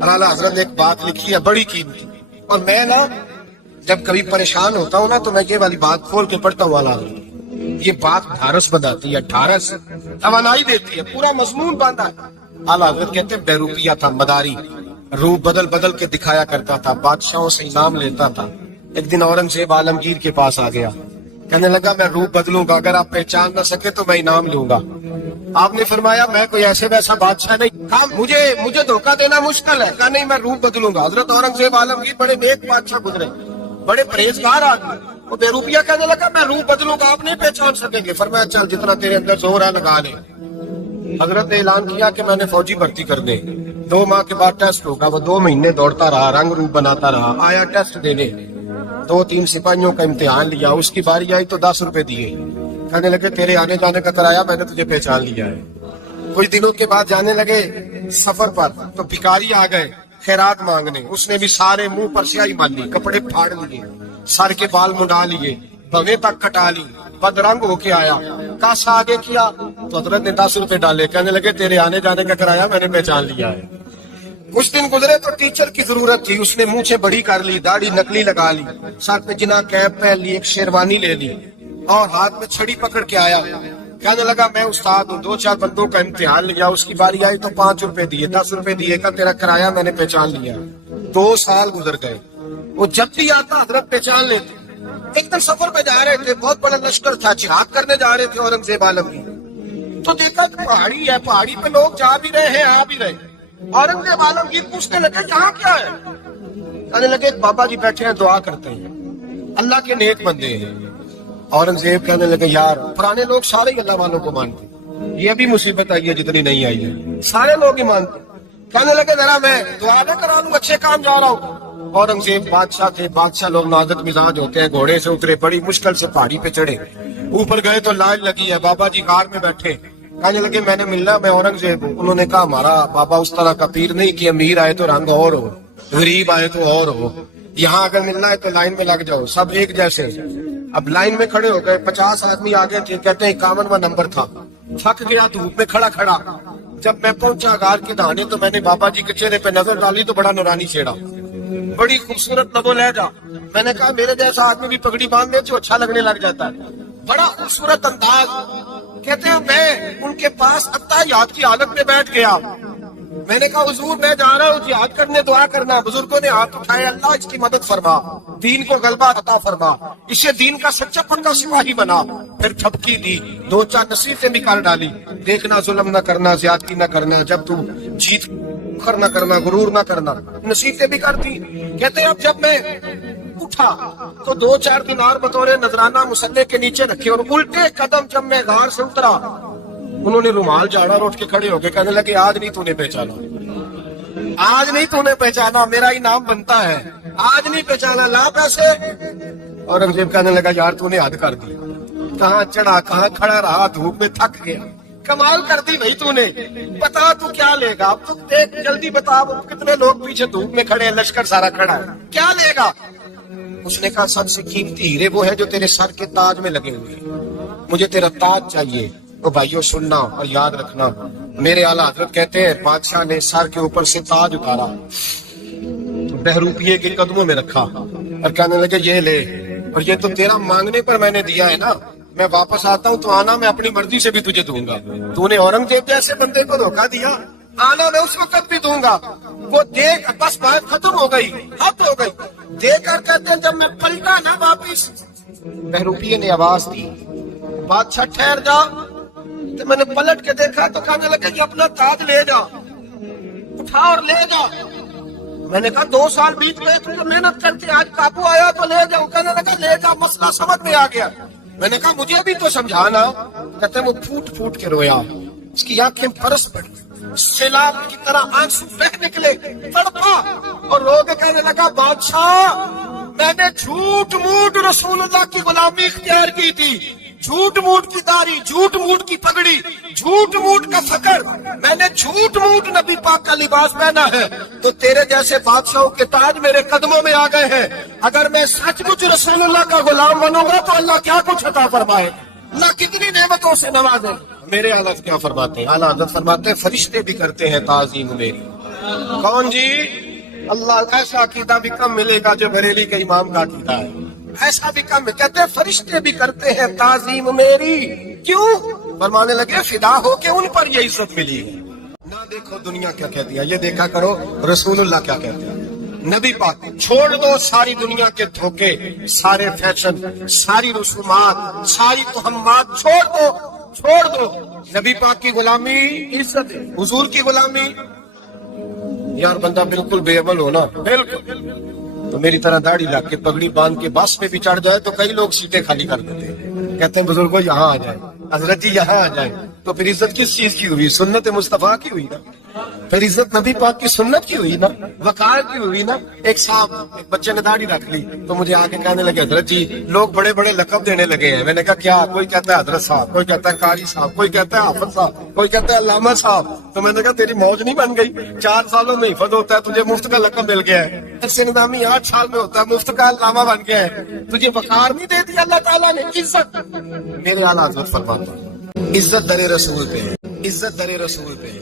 اور اعلیٰ حضرت نے ایک بات لکھی ہے بڑی قیمتی، اور میں نا جب کبھی پریشان ہوتا ہوں نا تو میں یہ والی بات کھول کے پڑھتا ہوں اعلیٰ حضرت، یہ بات ڈھارس بناتی ہے، ڈھارس توانائی دیتی ہے، پورا مضمون باندھا ہے۔ اعلیٰ حضرت کہتے ہیں بیروپیہ تھا مداری، روپ بدل بدل کے دکھایا کرتا تھا، بادشاہوں سے انعام لیتا تھا۔ ایک دن اورنگزیب عالمگیر کے پاس آ گیا، کہنے لگا میں روپ بدلوں گا، اگر آپ پہچان نہ سکے تو میں انعام لوں گا۔ آپ نے فرمایا میں کوئی ایسے ویسا بادشاہ نہیں، کہا مجھے دھوکہ دینا مشکل ہے، کہا نہیں میں روپ بدلوں گا۔ حضرت اورنگزیب عالمگیر بڑے نیک بادشاہ گزرے، بڑے پرہیزگار آدمی، وہ بے روپیہ کہنے لگا میں روپ بدلوں گا، آپ نہیں پہچان سکیں گے۔ فرمایا چل جتنا تیرے اندر زور ہے لگا لے۔ حضرت نے اعلان کیا کہ میں نے فوجی بھرتی کر دے، 2 ماہ کے بعد ٹیسٹ ہوگا۔ وہ 2 مہینے دوڑتا رہا، رنگ روپ بناتا رہا، آیا ٹیسٹ دینے، 2-3 سپاہیوں کا امتحان لیا، اس کی باری آئی تو 10 روپے دیے، کہنے لگے تیرے آنے جانے کا کرایہ میں نے تجھے پہچان لیا ہے۔ کچھ دنوں کے بعد جانے لگے سفر پر تو بھکاری آ گئے خیرات مانگنے، اس نے بھی سارے منہ پر سیاہی مال لی، کپڑے پھاڑ لیے، سر کے بال منڈا لیے، بویں تک کٹا لی، بدرنگ ہو کے آیا، کاسا آگے کیا تو حضرت نے 10 روپے ڈالے، کہنے لگے تیرے آنے جانے کا کرایہ میں نے پہچان لیا ہے۔ کچھ دن گزرے تو ٹیچر کی ضرورت تھی، اس نے مونچھیں بڑی کر لی، داڑھی نکلی لگا لی، سر پہ جنا کیپ پہن لی، ایک شیروانی لے لی اور ہاتھ میں چھڑی پکڑ کے آیا، کہنے لگا میں استاد ہوں، 2-4 بندوں کا امتحان لیا، اس کی باری آئی تو 5 روپے دیے، 10 روپے دیے، کہ تیرا کرایہ میں نے پہچان لیا۔ 2 سال گزر گئے، وہ جب بھی آتا حضرت پہچان لیتے۔ ایک دن سفر پہ جا رہے تھے، بہت بڑا لشکر تھا، جہاد کرنے جا رہے تھے اورنگزیب عالمگیر، تو دیکھا کہ پہاڑی ہے، پہاڑی پہ لوگ جا بھی رہے ہیں آ بھی رہے۔ اورنگزیب عالمگیر پوچھنے لگے یہاں کیا ہے؟ کہنے لگے بابا جی بیٹھے ہیں دعا کرتے ہیں، اللہ کے نیک بندے ہیں۔ اورنگزیب کہنے لگے یار پرانے لوگ سارے ہی اللہ والوں کو مانتے، یہ بھی مصیبت آئی ہے جتنی نہیں آئی ہے، سارے لوگ ہی مانتے۔ کہنے لگے ذرا میں دعا نہ کرا لوں، اچھے کام جا رہا ہوں۔ اورنگزیب بادشاہ تھے، بادشاہ لوگ نازک مزاج ہوتے ہیں، گھوڑے سے اترے، بڑی مشکل سے پہاڑی پہ چڑھے، اوپر گئے تو لائن لگی ہے، بابا جی غار میں بیٹھے، کہنے لگے میں نے ملنا، میں اورنگزیب ہوں۔ انہوں نے کہا ہمارا بابا اس طرح کا پیر نہیں کہ امیر آئے تو رنگ اور ہو، غریب آئے تو اور ہو، یہاں اگر ملنا ہے تو لائن میں لگ جاؤ، سب ایک جیسے۔ اب لائن میں کھڑے ہو گئے، 50 آدمی آگے تھے، کہتے ہیں 51واں نمبر تھا، تھک گیا دھوپ میں کھڑا کھڑا۔ جب میں پہنچا غار کے دہانے تو میں نے بابا جی کے چہرے پہ نظر ڈالی تو بڑا نورانی چہرہ، بڑی خوبصورت لب و لہجہ۔ میں نے کہا میرے جیسا آدمی بھی پگڑی باندھ دے تو اچھا لگنے لگ جاتا ہے، بڑا خوبصورت انداز۔ کہتے ہیں میں ان کے پاس اتحیات کی حالت میں بیٹھ گیا، میں نے کہا حضور میں جا رہا ہوں جہاد کرنے، دعا کرنا۔ بزرگوں نے ہاتھ اٹھائے، اللہ اس کی مدد فرما، دین کو غلبہ عطا فرما، اسے دین کا سچا پکا سپاہی بنا۔ پھر تھپکی دی، 2-4 نصیحتیں بھی کر ڈالی، دیکھنا ظلم نہ کرنا، زیادتی نہ کرنا، جب تم جیت فخر نہ کرنا، غرور نہ کرنا، نصیحتیں بھی کر دی۔ کہتے ہیں اب جب میں اٹھا تو 2-4 دینار بطور نذرانہ مسلح کے نیچے رکھے، اور الٹے قدم جب میں غار سے اترا انہوں نے رومال جھاڑا اور اٹھ کے کھڑے ہو کے کہنے لگے آج نہیں تو نے پہچانا، آج نہیں تو نے پہچانا، میرا انعام بنتا ہے، آج نہیں پہچانا، لا پیسے۔ اورنگزیب کہنے لگا یار تو نے حد کر دی، کہاں چڑھا کہاں کھڑا رہا، دھوپ میں تھک گیا، کمال کر دی بھائی تو نے، بتا تو کیا لے گا، اب تو دیکھ جلدی بتا، وہ کتنے لوگ پیچھے دھوپ میں کھڑے ہیں، لشکر سارا کھڑا ہے، کیا لے گا؟ اس نے کہا سب سے قیمتی ہیرے وہ ہے جو تیرے سر کے تاج میں لگے ہوئے ہیں، مجھے تیرا تاج چاہیے۔ تو بھائیو سننا اور یاد رکھنا، میرے اعلیٰ حضرت کہتے ہیں بادشاہ نے سر کے اوپر سے تاج اتارا، بہروپیے کے قدموں میں رکھا اور کہنے لگے یہ لے، اور یہ تو تیرا مانگنے پر میں نے دیا ہے نا، میں واپس آتا ہوں تو آنا میں اپنی مرضی سے بھی تجھے دوں گا، تو نے اورنگزیب جیسے بندے کو دھوکہ دیا، آنا میں اس وقت بھی دوں گا۔ وہ دیکھ بس بات ختم ہو گئی، حد ہو گئی، دیکھ کر کہتے ہیں جب میں پلٹا نا واپس، بہروپیے نے آواز دی بادشاہ ٹھہر جا، تو میں نے پلٹ کے دیکھا تو کہنے لگا کہ اپنا تاج لے جا، اٹھا اور لے جا۔ میں نے کہا 2 سال بیت گئے تو محنت کرتے، آج قابو آیا تو لے جاؤ، کہنے لگا لے جا، مسئلہ سمجھ میں آ گیا۔ میں نے کہا مجھے بھی تو سمجھانا، کہتے وہ پھوٹ پھوٹ کے رویا، اس کی آنکھیں برس پڑی، سیلاب کی طرح آنسو بہ نکلے، تڑپا اور رو کے کہنے لگا بادشاہ میں نے جھوٹ موٹ رسول اللہ کی غلامی اختیار کی تھی، جھوٹ موٹ کی داڑھی، جھوٹ موٹ کی پگڑی، جھوٹ موٹ کا فقر، میں نے جھوٹ موٹ نبی پاک کا لباس پہنا ہے، تو تیرے جیسے بادشاہوں کے تاج میرے قدموں میں آ گئے ہیں، اگر میں سچ مچ رسول اللہ کا غلام بنوں گا تو اللہ کیا کچھ عطا فرمائے، اللہ کتنی نعمتوں سے نوازے۔ میرے اعلیٰ کیا فرماتے ہیں؟ اعلیٰ حضرت فرماتے ہیں فرشتے بھی کرتے ہیں تعظیم میری، کون جی؟ اللہ ایسا عقیدہ بھی کم ملے گا جو بریلی کے امام کا عقیدہ ہے، ایسا بھی کم. کہتے ہیں فرشتے بھی کرتے ہیں تعظیم میری. کیوں؟ فرمانے لگے فدا ہو کے ان پر یہ عزت ملی ہے. نہ دیکھو دنیا کیا کہتی ہے، یہ دیکھا کرو رسول اللہ کیا کہتے ہیں. نبی پاک چھوڑ دو ساری دنیا کے دھوکے، سارے فیشن، ساری رسومات، ساری تہمات چھوڑ دو، چھوڑ دو. نبی پاک کی غلامی عزت ہے، حضور کی غلامی. یار بندہ بالکل بے عمل ہو نا، بالکل تو میری طرح داڑھی رکھ کے پگڑی باندھ کے بس پہ بھی چڑھ جائے تو کئی لوگ سیٹیں خالی کر دیتے ہیں. کہتے ہیں بزرگوں یہاں آ جائے، حضرت جی یہاں آ جائے. تو پھر عزت کس چیز کی ہوئی؟ سنت مصطفیٰ کی ہوئی نا. پھر عزت نبی پاک کی سنت کی ہوئی نا، وقار کی ہوئی نا. ایک صاحب، ایک بچے نے داڑھی رکھ لی تو مجھے آ کے کہنے لگے حضرت جی لوگ بڑے بڑے لقب دینے لگے ہیں. میں نے کہا کیا؟ کوئی کہتا ہے حضرت صاحب، کوئی کہتا ہے قاری صاحب، کوئی کہتا ہے حافظ صاحب، کوئی کہتا ہے علامہ صاحب. تو میں نے کہا تیری موج نہیں بن گئی؟ 4 سالوں میں حفظ ہوتا ہے، تجھے مفت کا لقب مل گیا ہے. ایسے نظامی 8 سال میں ہوتا ہے، مفت کا علامہ بن گیا ہے. تجھے وقار نہیں دے دیا اللہ تعالیٰ نے؟ عزت. میرے اعلیٰ حضرت فرماتے ہیں عزت در رسول پہ ہے، عزت در رسول پہ ہے.